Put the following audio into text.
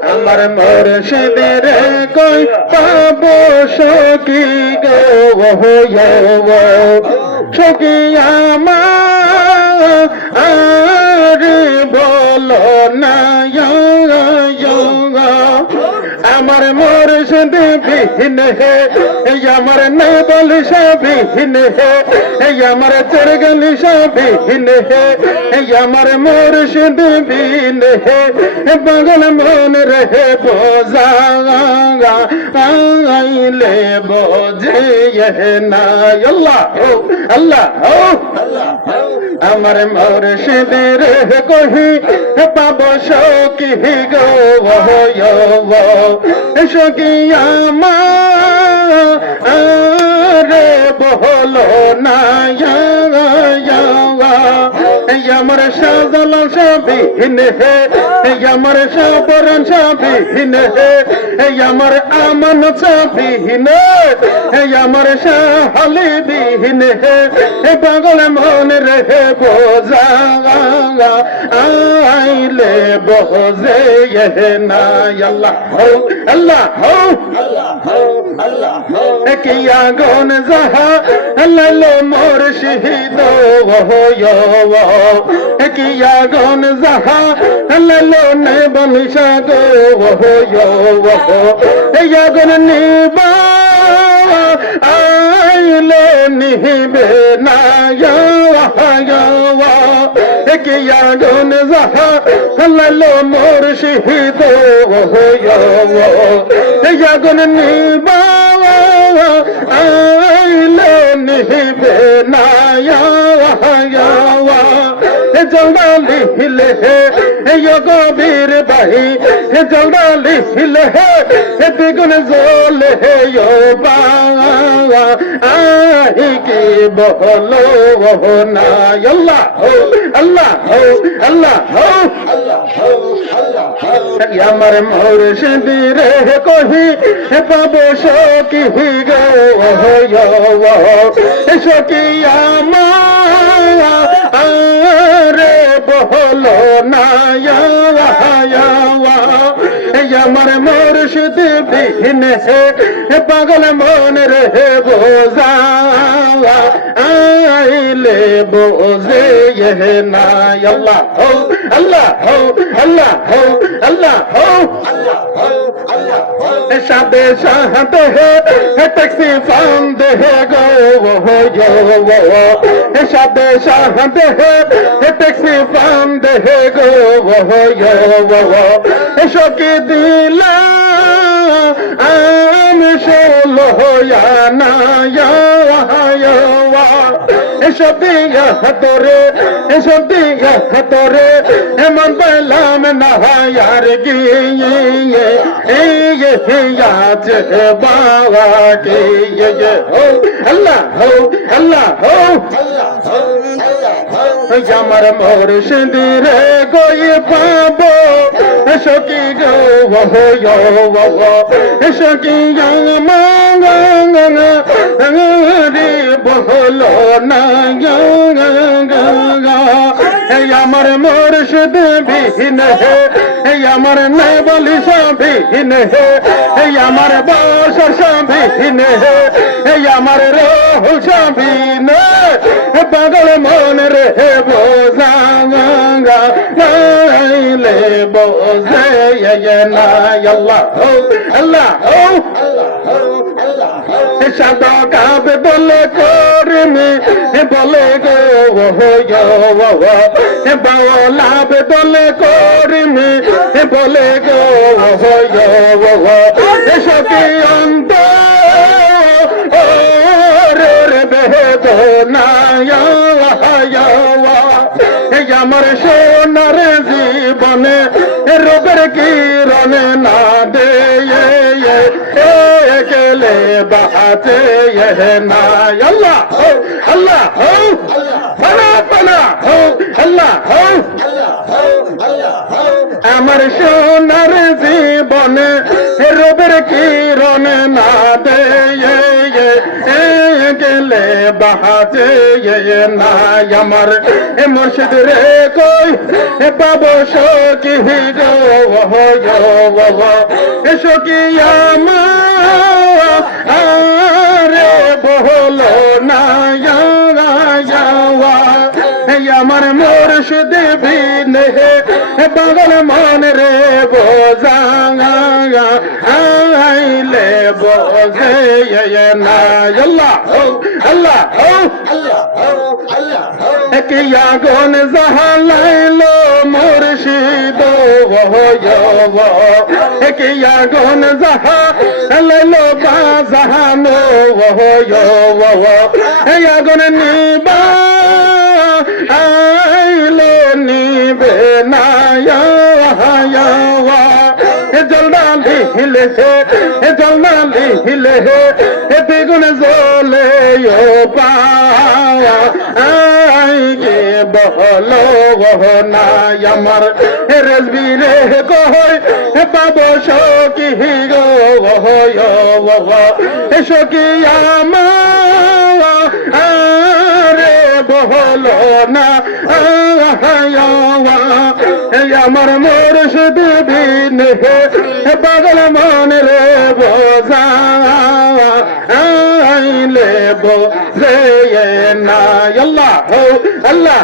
আমার মুর্শিদের কই পাবো সখী গো সখী আমার বলো না আমার মুর্শিদ বিহীন হে আমার নেবল বিহীন হে আমার চরগল বিহীন হে আমার মুর্শিদ বিহীন হে পাগল মন রহে বোঝাঙ্গা আইলে বোঝে না আল্লাহ আল্লাহ আমার মুর্শিদের কহি পাবো সখী গো সখী আমার বলো না আমার সাজল সবিহীন হে আমার সাবরণ সবিহীন হে আমার আমন সবিহীন হে আমার সাহালি বিহীন হে পাগল মন রে বোঝা আইলে বোঝে না আল্লাহ আল্লাহ আল্লাহ কিয়া গন যাহা লাইলো মোর শহীদ কিয়া গন যাহা লাইলো নে বংশা গো গন নিবা আইলে নিবে না কিয়া গন যাহা লাইলো মোর শহীদ গন নিবা আইলে নিবে না জলদালি হিলে হে গভীর বাহি জলদালি হিলে হে দ্বিগুণ জলে হে আহি কি বলো না আল্লাহ আল্লাহ আল্লাহ আমার মুর্শিদের কহি পাবো সখী গো সখী আরে বলো না আমার মুর্শিদ বিহীন হে পাগল মন রে বোঝা আইলে বোঝে না আল্লাহ আল্লাহ আল্লাহ আল্লাহ সাদে সাহতে হে ট্যাক্সি ফান্দ হে গো সাদে সাহতে হে ট্যাক্সি ফান্দ হে গো সখী দিলা আমি ষোলো না এসব দিয়া তোরে এমন পেলাম না আর গিয়ে আছে বাবা কে আল্লাহ আল্লাহ আমার মুর্শিদের গই পাবো সখী গো সখী রে বলো না আমার মুর্শিদ বিহীন হে আমার নেবলি বিহীন হে আমার বসর বিহীন হে আমার রোহ বিহীন পাগল মন রে বোঝা গাইলে বোঝে না আল্লাহ আল্লাহ সাদা কাবে বলে কর্মী বলে গো বাওলাবে বলে কর্মী বলে গো সখী অন্ত বেদনা আমার সোনার জীবনে রোগের কিরণে না দে গেলে বাঁচে না আল্লাহ আল্লাহ পানা পানা আল্লাহ আমার সোনার জীবনে রোগের কিরণে না দে গেলে বাহাজে না আমার মুর্শিদ রে কই পাবো সখী গো সখী আমারে বলো না আমার মুর্শিদ বিনে পাগল মন রে বোঝাঙা আইলে বোঝে না আল্লাহ আল্লাহ কি আগুন জাহালাইলো মুর্শিদ কি আগুন জাহালাইলো বাজানো আগুন নিবা আইলো নিবে না জলডালি হিলে জলডালি হিলে বেগুন জ্বলে গে বহলো না আমার রেজবি রে কই পাবো সখী গো সখী আমারে বহলো না আমার মুর্শিদ বিনে পাগল মন রে বোঝা আইলে বোঝে না আল্লাহ আল্লাহ